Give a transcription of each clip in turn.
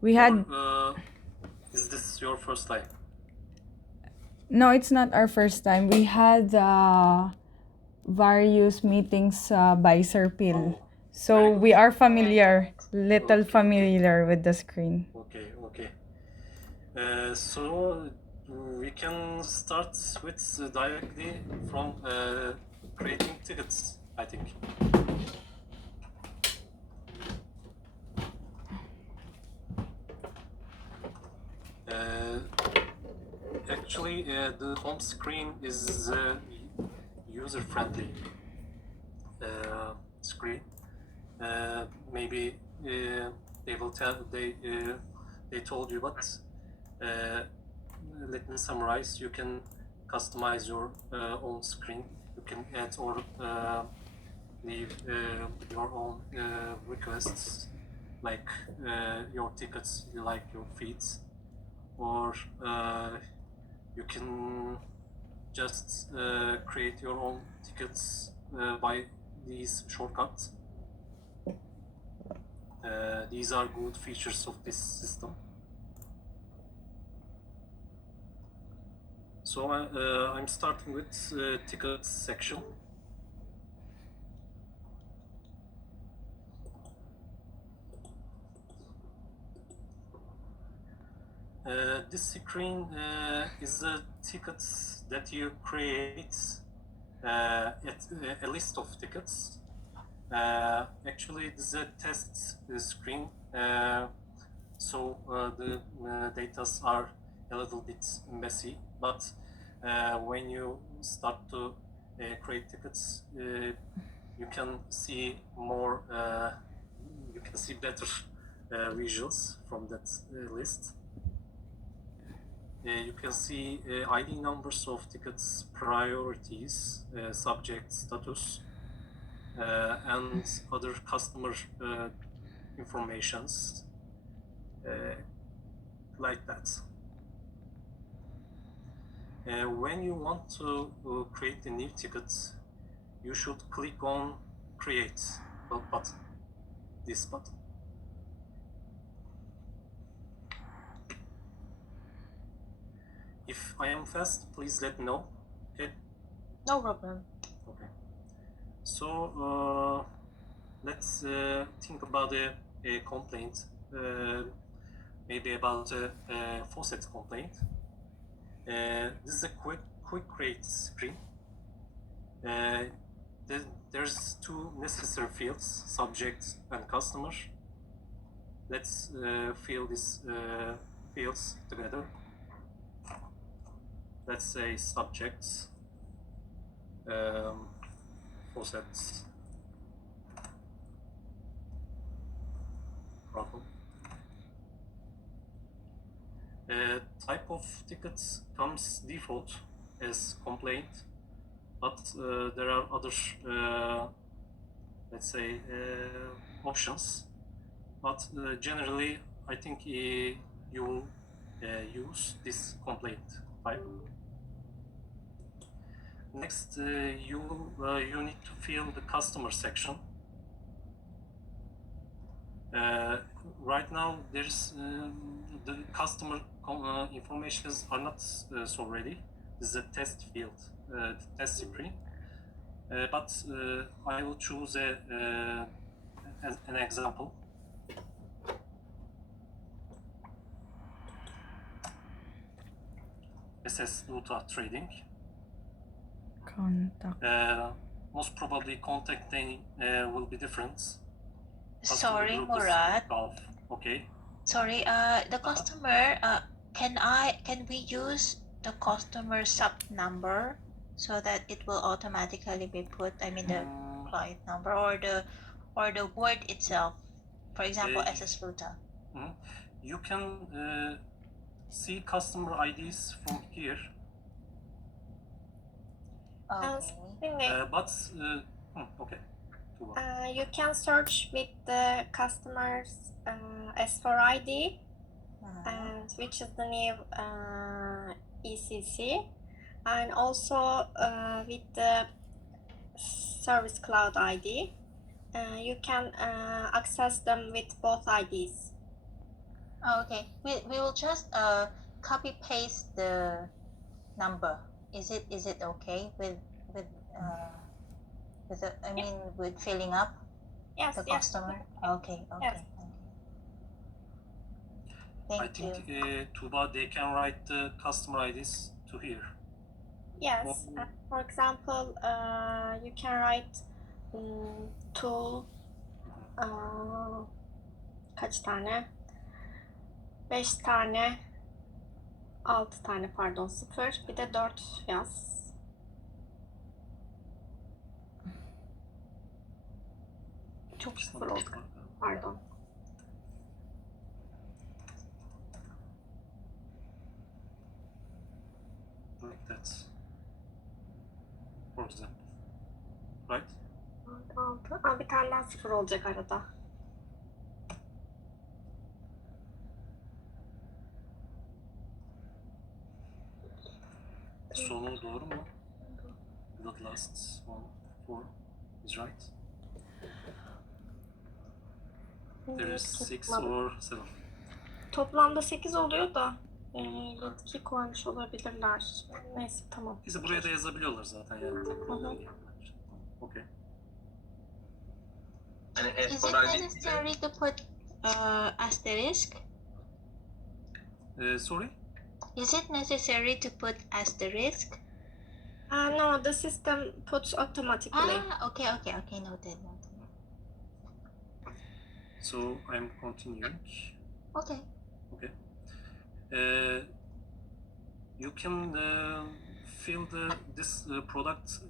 We had Is this your first time? no, it's not our first time. We had various meetings by Serpil. Oh, So very good. we are familiar, little Okay, okay. familiar with the screen. Okay, okay. So we can start with directly from creating tickets, I think. Actually, the home screen is user-friendly screen. Maybe they will tell they told you, but let me summarize. You can customize your own screen. You can add or leave your own requests, like your tickets, like your feeds, or you can just create your own tickets by these shortcuts. These are good features of this system. So I'm starting with tickets section. This screen is the tickets that you create, a list of tickets. Actually, this is a test screen, so the data are a little bit messy, but when you start to create tickets, you can see more, you can see better visuals from that list. You can see ID numbers of tickets, priorities, subject status, and other customer informations like that. When you want to create a new ticket, you should click on create button, this button. If I am fast, please let me know. Okay. No problem. Okay. So let's think about a complaint, maybe about a faucet complaint. This is a quick create screen. There's two necessary fields, subject and customer. Let's fill these fields together. Let's say subjects, faucets, problem. Type of tickets comes default as complaint, but there are other, let's say, options. But generally, I think you will use this complaint type. Next, you need to fill the customer section. Right now, there's the customer informations are not so ready. This is a test field, test screen. But I will choose an example. SS Luta Trading. Contact. Most probably contact name will be different. Sorry, Murat. Okay. Sorry, the customer, can we use the customer sub number so that it will automatically be put, I mean the client number or the word itself, for example, SS Luta. You can see customer IDs from here. Okay. But okay. You can search with the customers S4 ID, and which is the new ECC, and also with the Service Cloud ID. You can access them with both IDs. Oh, okay. We will just copy paste the number. Is it okay with I mean with filling up Yes, the yes. customer? Okay, Yes. okay. I Thank you. think Tuba, they can write the customer IDs to here. Yes. For example, you can write to kaç tane? 5 tane, 6 tane pardon 0. Bir de 4 yaz. Çok sıfır oldu. Pardon. Like that. For example. Right? 6. Bir tane daha 0 olacak arada. Sonu doğru mu? The last one, 4 is right. There is 6 or 7. Toplamda 8 oluyor da yetki koymuş olabilirler. Neyse tamam. Neyse buraya da yazabiliyorlar zaten yani. Okay. Is it necessary to put asterisk? Sorry? Is it necessary to put asterisk? No, the system puts automatically. Okay, noted. So I'm continuing. Okay. You can fill this product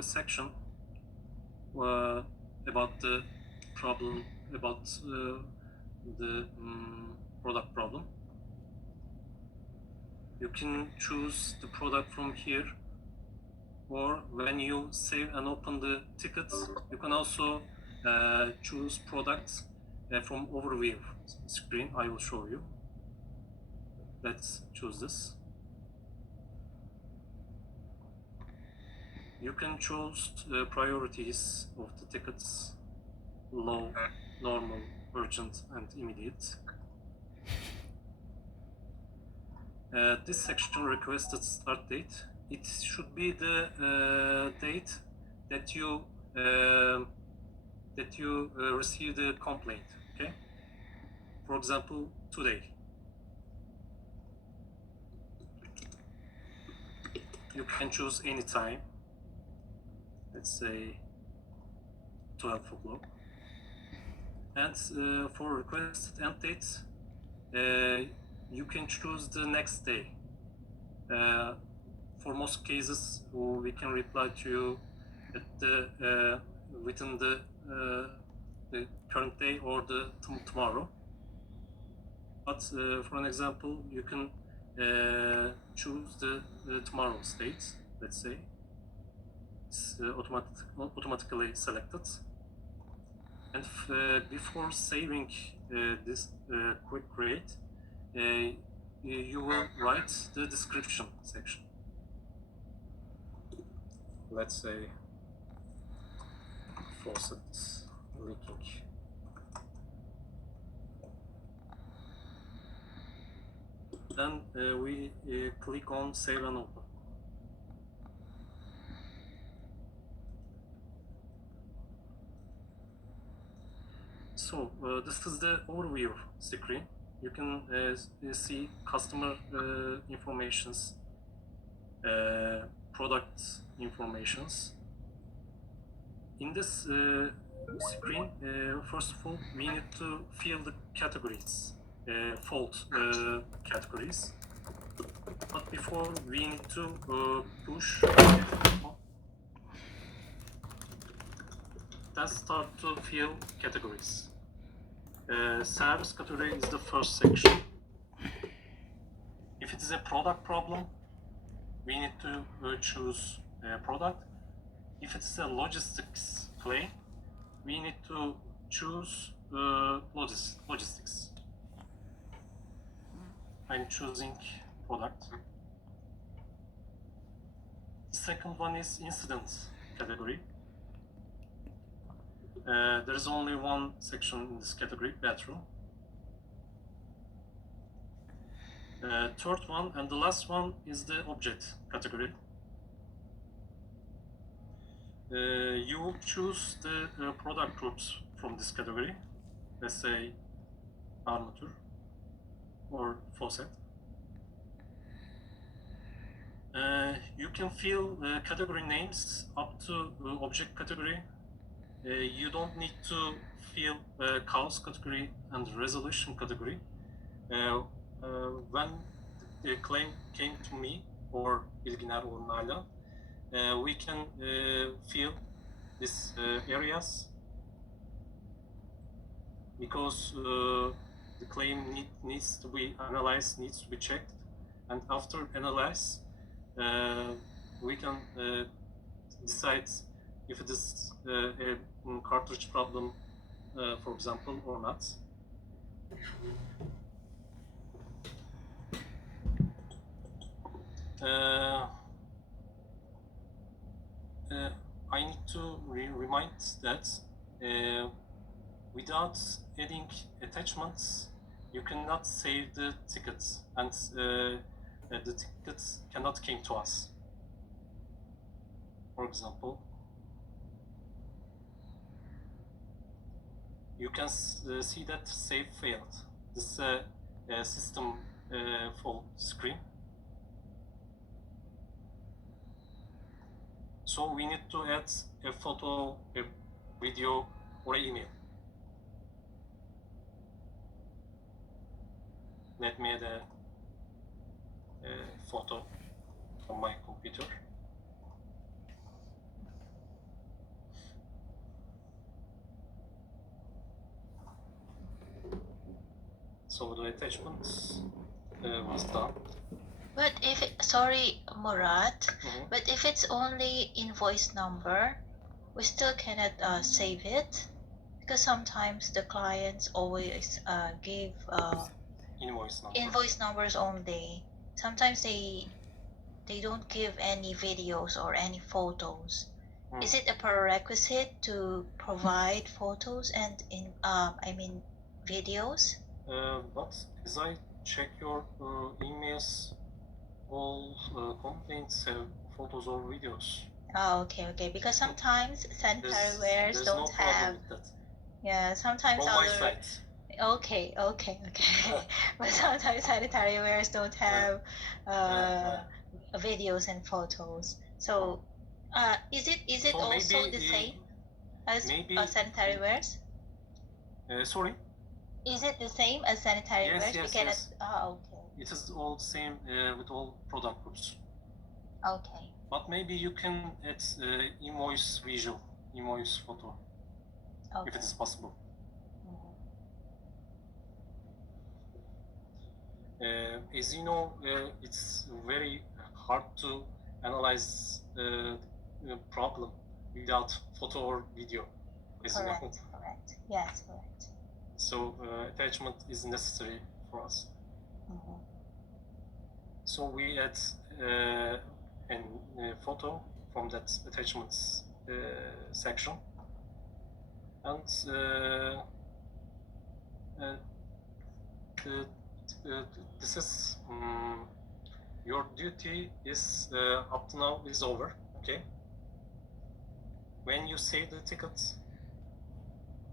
section about the problem, about the product problem. You can choose the product from here, or when you save and open the tickets, you can also choose products from overview screen. I will show you. Let's choose this. You can choose priorities of the tickets: low, normal, urgent, and immediate. This section requested start date. It should be the date that you receive the complaint. Okay. For example, today. You can choose any time. Let's say 12 o'clock. And for requested end dates, you can choose the next day. For most cases, we can reply to you at the within the current day or the tomorrow. But for an example, you can choose the tomorrow's date. Let's say it's automatically selected. And before saving this quick create, you will write the description section. Let's say faucet leaking. Then we click on save and open. So this is the overview screen. You can see customer informations, product informations. In this screen, first of all, we need to fill the categories, fault categories. But before, we need to push. Then start to fill categories. Service category is the first section. If it is a product problem, we need to choose product. If it's a logistics claim, we need to choose logistics. I'm choosing product. The second one is incident category. There is only one section in this category, bathroom. Third one and the last one is the object category. You choose the product groups from this category. Let's say armature or faucet. You can fill category names up to object category. You don't need to fill cause category and resolution category. When the claim came to me or Bilginer or Nalan, we can fill these areas because the claim needs to be analyzed, needs to be checked, and after analyze, we can decide if it is a cartridge problem, for example, or not. I need to remind that without adding attachments, you cannot save the tickets, and the tickets cannot came to us. For example, you can see that save failed. This system fault screen. So we need to add a photo, a video, or an email. Let me add a photo on my computer. So the attachment was done. But if sorry, Murat, but if it's only invoice number, we still cannot save it because sometimes the clients always give invoice numbers only. Sometimes they don't give any videos or any photos. Is it a prerequisite to provide photos and videos? But as I check your emails, all complaints have photos or videos. Oh, okay. Because sometimes sanitary wares don't no have. With that. Yeah, sometimes From my side. Okay. But sometimes sanitary wares don't have videos and photos. So, is it So also maybe, the same as sanitary wares? Sorry. Is it the same as sanitary wares? Yes. Okay. It is all same with all product groups. Okay. But maybe you can add invoice visual, invoice photo, if it is possible. As you know, it's very hard to analyze the problem without photo or video. Correct. Yes, correct. So attachment is necessary for us. So we add a photo from that attachments section, and this is your duty is up to now is over. Okay. When you save the tickets,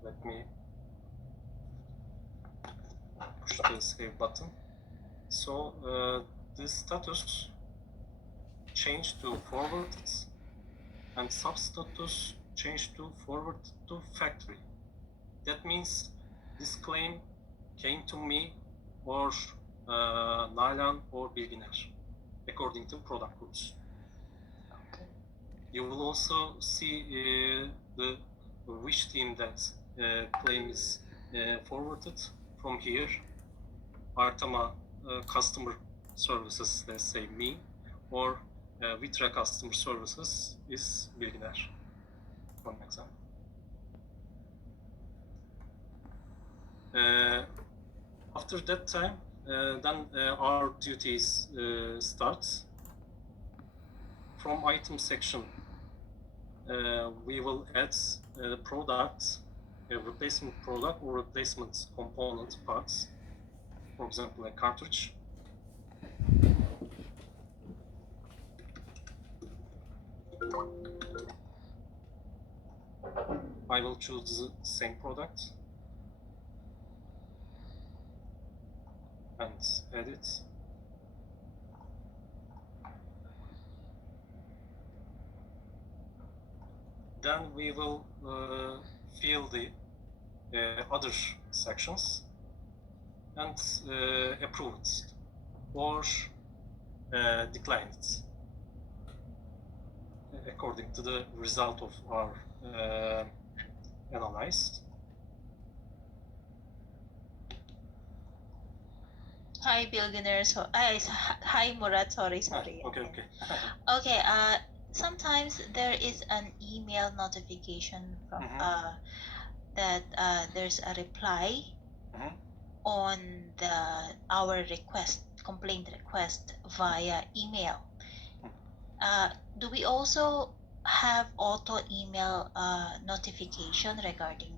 let me push the save button. So the status changed to forwarded and substatus changed to forward to factory. That means this claim came to me or Nalan or Bilginer according to product groups. Okay. You will also see the which team that claim is forwarded from here. Artama customer services, let's say me, or Vitra customer services is Bilginer, for example. After that time, then our duties start. From item section, we will add products, a replacement product or replacement component parts. For example, a cartridge. I will choose the same product and edit. Then we will fill the other sections and approve it or decline it according to the result of our analyze. Hi, Billionaire. Hi, Murat. Sorry. Okay. Okay. Sometimes there is an email notification from that there's a reply on our complaint request via email. Do we also have auto email notification regarding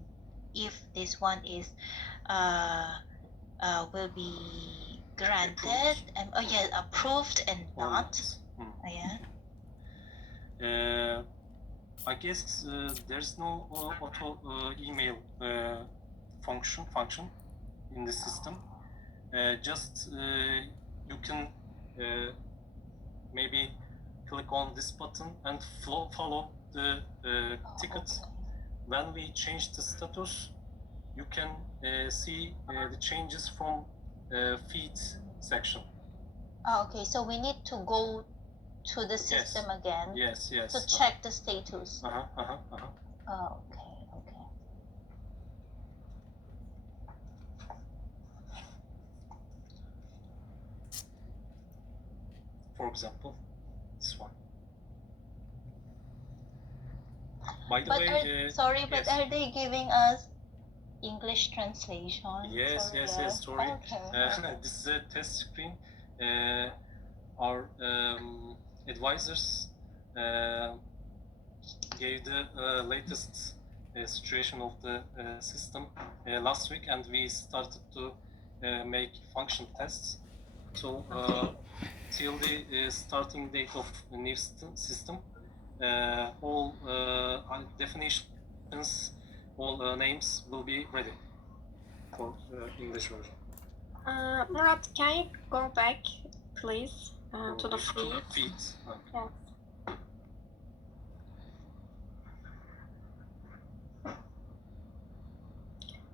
if this one is will be granted approved and not? I guess there's no auto email function in the system. Just you can maybe click on this button and follow the ticket. When we change the status, you can see the changes from feed section. Okay, so we need to go to the system again. Yes. To check the status. Okay. For example, this one. By the way, but are they giving us English translation? Yes. Sorry. Okay. This is a test screen. Our advisors gave the latest situation of the system last week, and we started to make function tests. So till the starting date of the new system, all definitions, all names will be ready for English version. Murat, can you go back, please, to the feed? Okay.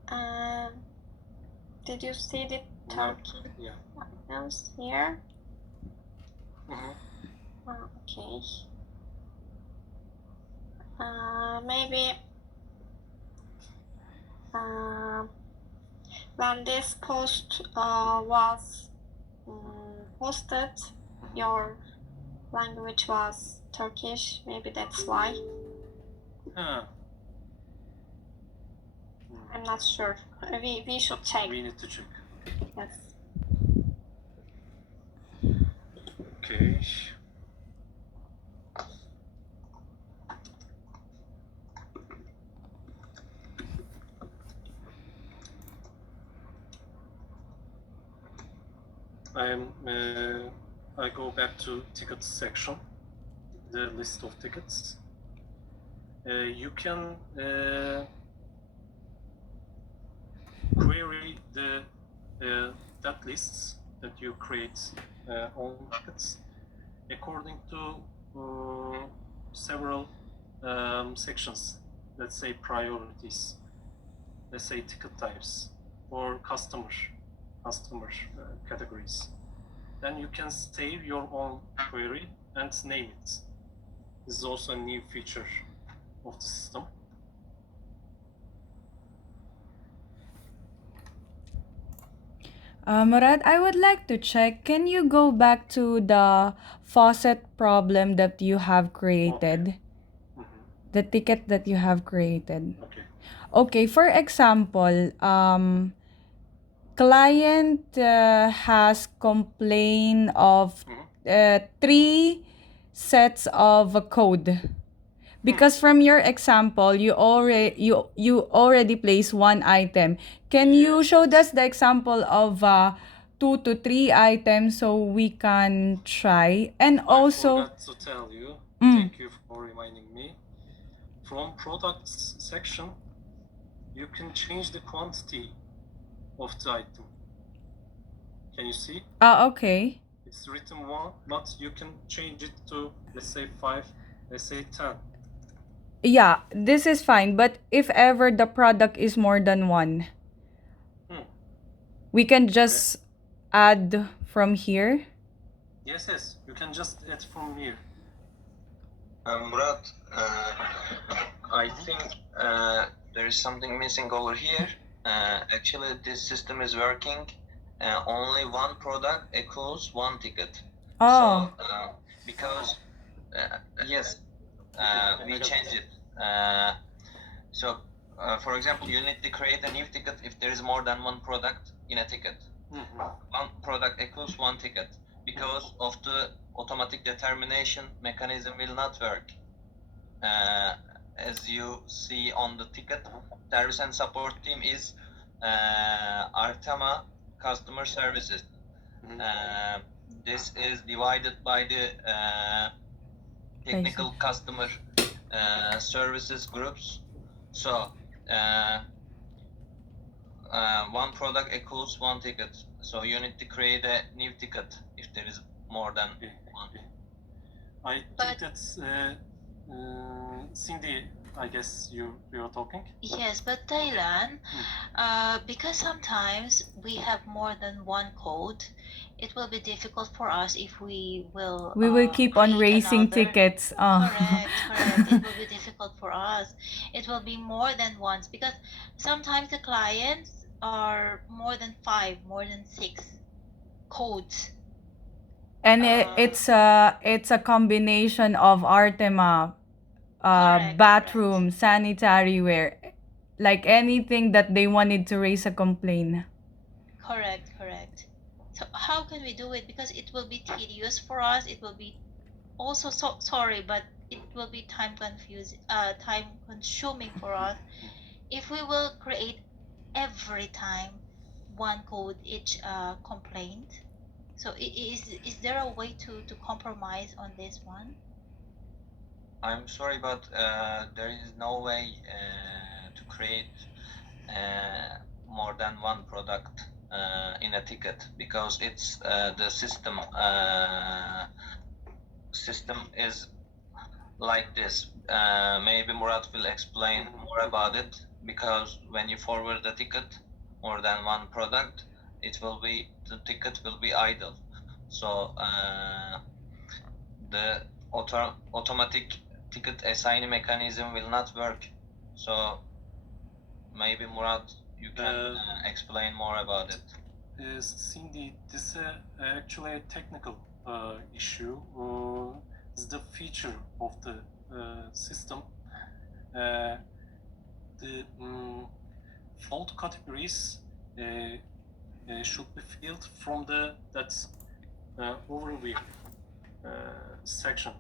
Yes. Did you see the Turkey items here? Okay. Maybe when this post was posted, your language was Turkish. Maybe that's why. I'm not sure. We should check. We need to check. Yes. Okay. I go back to tickets section, the list of tickets. You can query the that lists that you create on tickets according to several sections. Let's say priorities, let's say ticket types, or customer categories. Then you can save your own query and name it. This is also a new feature of the system. Murat, I would like to check. Can you go back to the faucet problem that you have created? The ticket that you have created. Okay, for example, client has complained of 3 sets of a code. Because from your example, you already place 1 item. Can you show us the example of 2 to 3 items so we can try? And also, I forgot to tell you, Thank you for reminding me. From products section, you can change the quantity of the item. Can you see? Okay. It's written 1, but you can change it to, let's say 5, let's say 10. Yeah, this is fine. But if ever the product is more than one, we can just add from here. Yes, you can just add from here. Murat, I think there is something missing over here. Actually, this system is working. Only one product equals one ticket. Oh. So, because, yes, we changed it. So, for example, you need to create a new ticket if there is more than one product in a ticket. One product equals one ticket. Because of the automatic determination mechanism will not work. As you see on the ticket, service and support team is Artema customer services. This is divided by the technical customer services groups. So one product equals one ticket. So you need to create a new ticket if there is more than one. I think that's Cindy, I guess you are talking. Yes, but Thailand, because sometimes we have more than one code, it will be difficult for us if we will. We will keep on create raising another. tickets. Correct. It will be difficult for us. It will be more than once because sometimes the clients are more than 5, more than 6 codes. And it's a combination of Artema, bathroom, sanitary ware, like anything that they wanted to raise a complaint. Correct. So how can we do it? Because it will be tedious for us. It will be also sorry, but it will be time consuming for us if we will create every time one code each complaint. So is there a way to compromise on this one? I'm sorry, but there is no way to create more than one product in a ticket because it's the system is like this. Maybe Murat will explain more about it because when you forward the ticket more than one product, the ticket will be idle. So the automatic ticket assigning mechanism will not work. So maybe Murat, you can explain more about it. Cindy, this is actually a technical issue. It's the feature of the system. The fault categories should be filled from that overview section,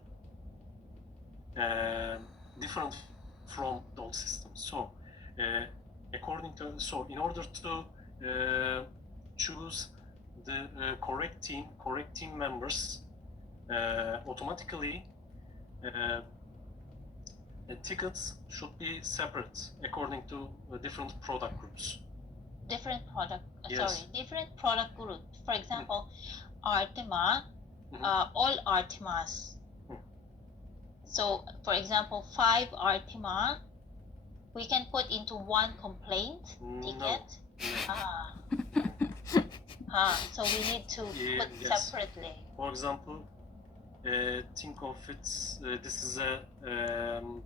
different from those systems. So, in order to choose the correct team members, automatically tickets should be separate according to different product groups. Different product groups. For example, Artema, all Artemas. So, for example, 5 Artema, we can put into one complaint ticket. So we need to put separately. For example, think of it, this is a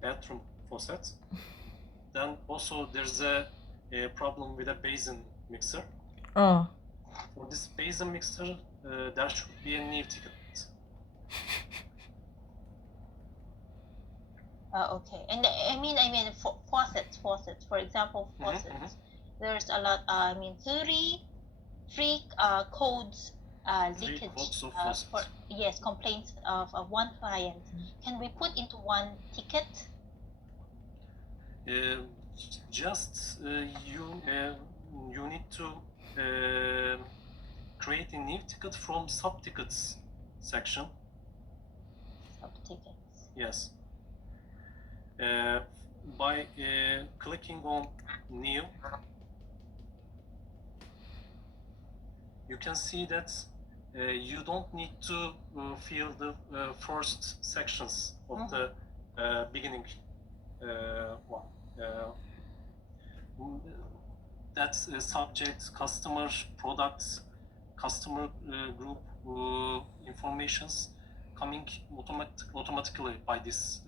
bathroom faucet. Then also there's a problem with a basin mixer. Oh. For this basin mixer, there should be a new ticket. Okay, and I mean faucets. For example, faucets. There's a lot. 3 codes leakage for complaints of one client. Can we put into one ticket? Just you need to create a new ticket from sub-tickets section. Sub-tickets. Yes. By clicking on new, you can see that you don't need to fill the first sections of the beginning one. That's subject, customer, products, customer group informations coming automatically by this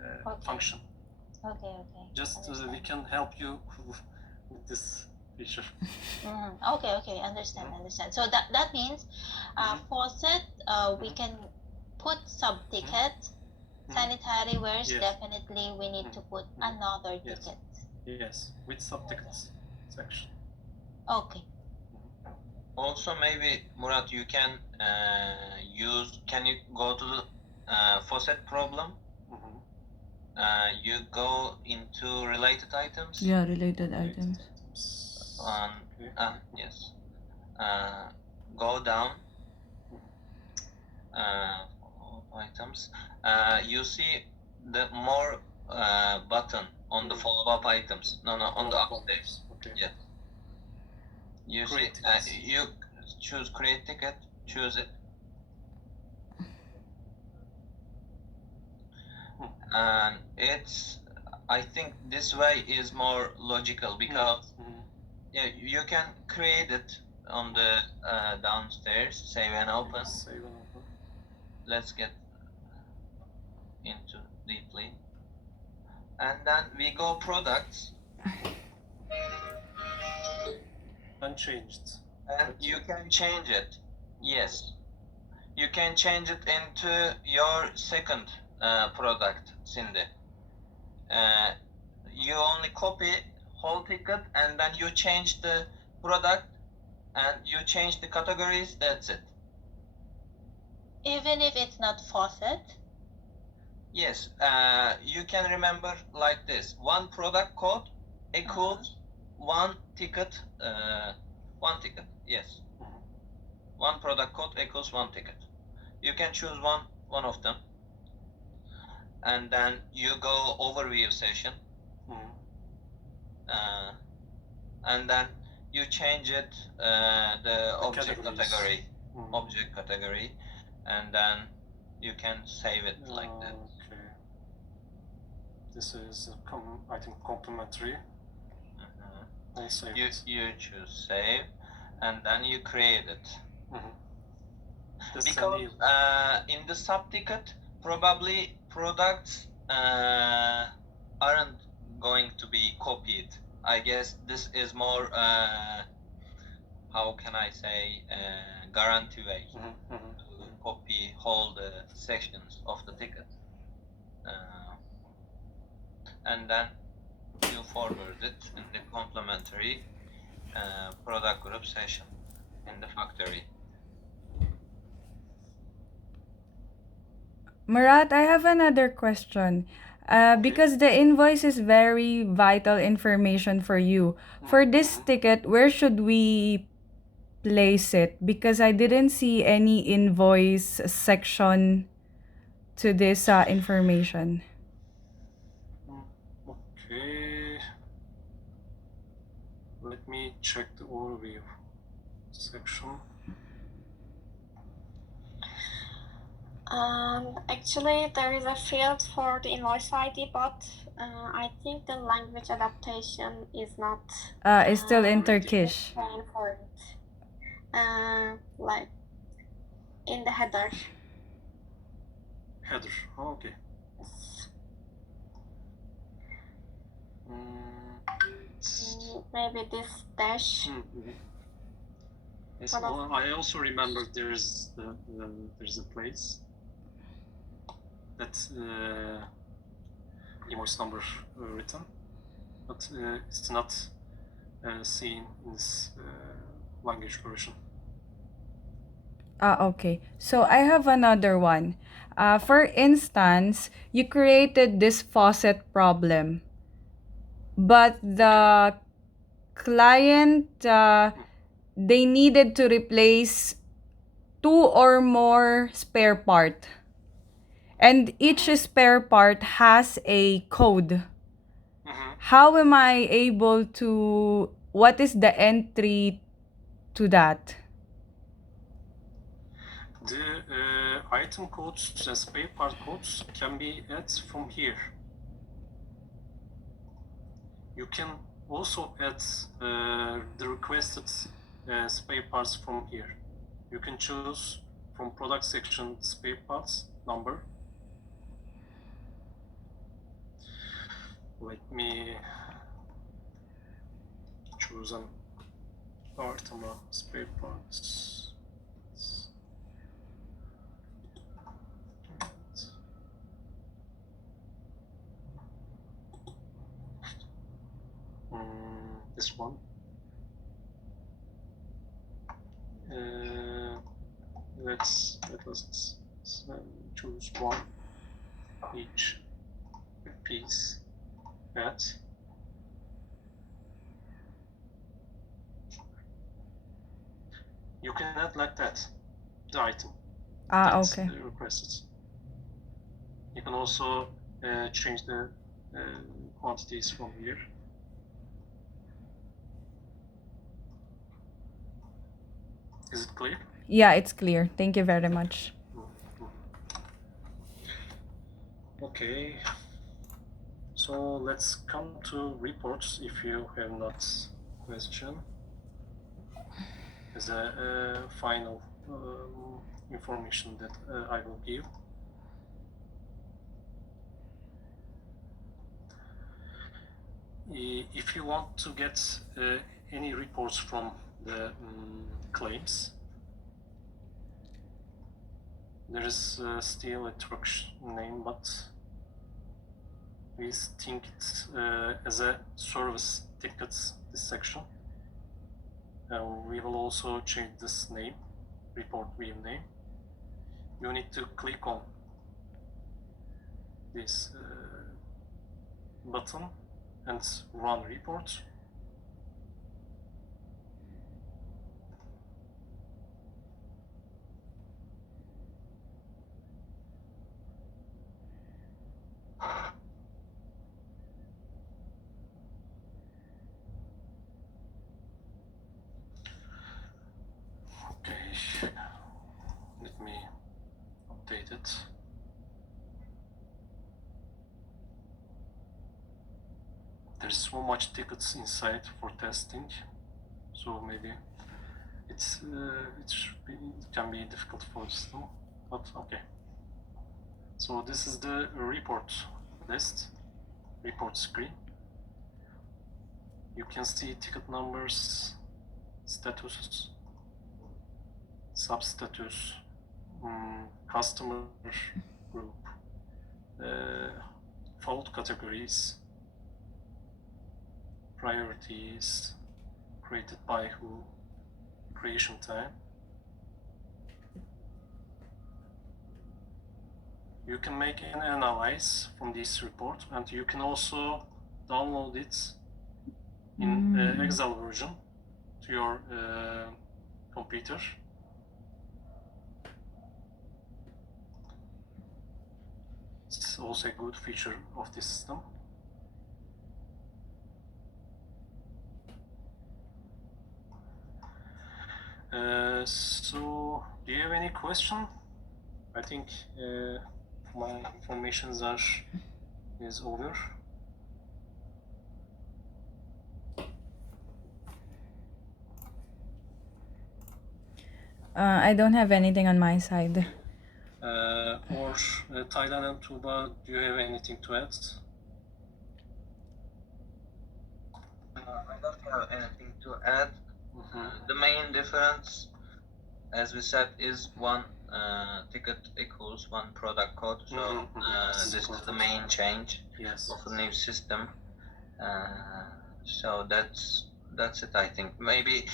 Okay. function. Okay. Just we Understand. can help you with this feature. Okay. Understand. So that means faucet, we can put sub-ticket. Sanitary wares, Yes. definitely we need to put another Yes. ticket. Yes, with subtickets section. Okay. Also, maybe Murat, you can Can you go to the faucet problem? You go into related items. Yeah, related items. Yes. Go down. Items. You see the more button on the follow-up items. No, on the upstairs. Okay. Yes. You Create see, tickets. you choose create ticket. Choose it. And I think this way is more logical because you can create it on the downstairs, save and open. Save and open. Let's get into deeply. And then we go products. Unchanged. And you can change it. Yes. You can change it into your second product, Cindy. You only copy whole ticket and then you change the product and you change the categories, that's it. Even if it's not faucet? Yes, you can remember like this. One product code equals one ticket, yes. One product code equals one ticket. You can choose one of them. And then you go overview session. And then you change it, the object category. Object category. And then you can save it like that. Okay. This is, I think, complementary. I'll save it. You choose save, and then you create it. Because in the sub-ticket, probably products aren't going to be copied. I guess this is more, how can I say, guarantee way to copy whole the sections of the ticket. And then you forward it in the complementary product group session in the factory. Murat, I have another question. Because the invoice is very vital information for you. For this ticket, where should we place it? Because I didn't see any invoice section to this information. Okay. Let me check the overview section. Actually, there is a field for the invoice ID, but I think the language adaptation is not. It's still in Turkish. For it. Like in the header. Header. Oh, okay. Maybe this dash. Yes, I also remember there's a place that invoice number written, but it's not seen in this language version. Okay. So I have another one. For instance, you created this faucet problem, but the client, they needed to replace 2 or more spare part. and each spare part has a code. How am I able to, what is the entry to that? The item codes and spare part codes can be added from here. You can also add the requested spare parts from here. You can choose from product section spare parts number. Let me choose an item spare parts. This one. Let us choose one each piece. Add. You can add like that the item. That's Okay. requested. You can also change the quantities from here. Is it clear? Yeah, it's clear. Thank you very much. Okay. So let's come to reports if you have not question. As a final information that I will give. If you want to get any reports from the claims, there is still a Turkish name, but we think it as a service tickets, this section. We will also change this name, report view name. You need to click on this button and run report. Okay, let me update it. There's so much tickets inside for testing, so maybe it can be difficult for the system, but okay. So this is the report list, report screen. You can see ticket numbers, status, sub-status, customer group, fault categories, priorities, created by who, creation time. You can make an analysis from this report, and you can also download it in Excel version to your computer. It's also a good feature of this system. So, do you have any question? I think my informations is over. I don't have anything on my side. Or Thailand and Tuba, do you have anything to add? I don't have anything to add. The main difference, as we said, is one ticket equals one product code. So this is the main change of the new system. So that's it, I think. Maybe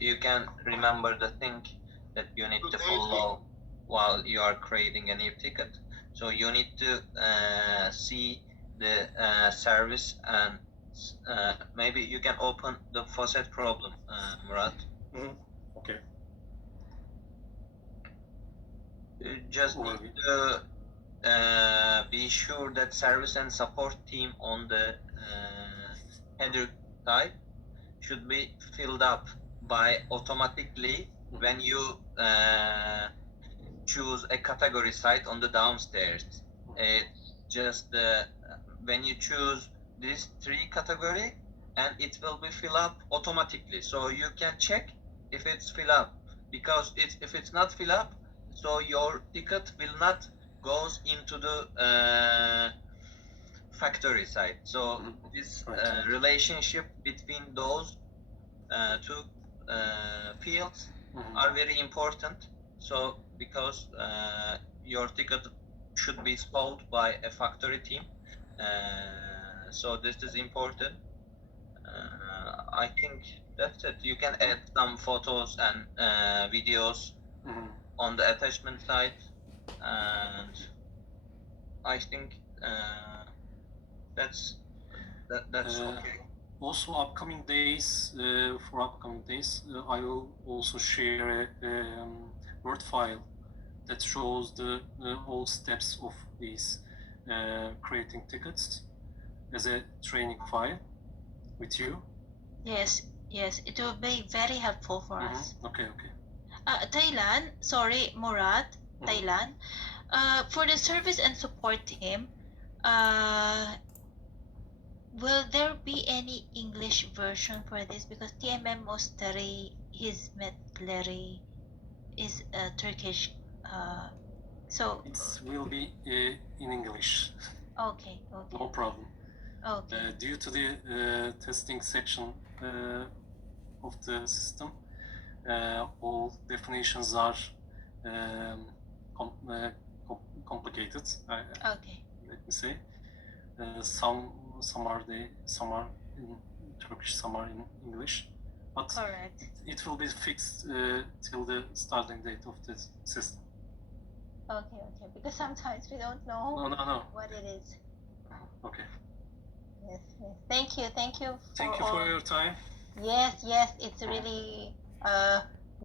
you can remember the thing that you need to follow while you are creating a new ticket. So you need to see the service, and maybe you can open the faucet problem, Murat. Okay. You just need to be sure that service and support team on the header type should be filled up by automatically when you choose a category site on the downstairs. It's just when you choose these 3 category, and it will be filled up automatically. So you can check if it's filled up, because if it's not filled up, so your ticket will not goes into the factory site. So this relationship between those 2 fields are very important. So because your ticket should be sold by a factory team, so this is important. I think that's it. You can add some photos and videos on the attachment side, and I think that's okay. Also, upcoming days, for upcoming days, I will also share a Word file that shows the all steps of these creating tickets as a training file with you. Yes, yes, it will be very helpful for us. Okay, okay. Thailand, sorry, Murat, Thailand. For the service and support team, will there be any English version for this? Because TMM Mostari Hizmetleri is Turkish. So It will be in English. okay, No problem. Okay. Due to the testing section of the system, all definitions are complicated. Okay. Let me say, some are in Turkish, some are in English, but Correct. it will be fixed till the starting date of the system. Okay, because sometimes we don't know No. what it is. Okay. Yes. Thank you. Thank you for your time. Yes, it's really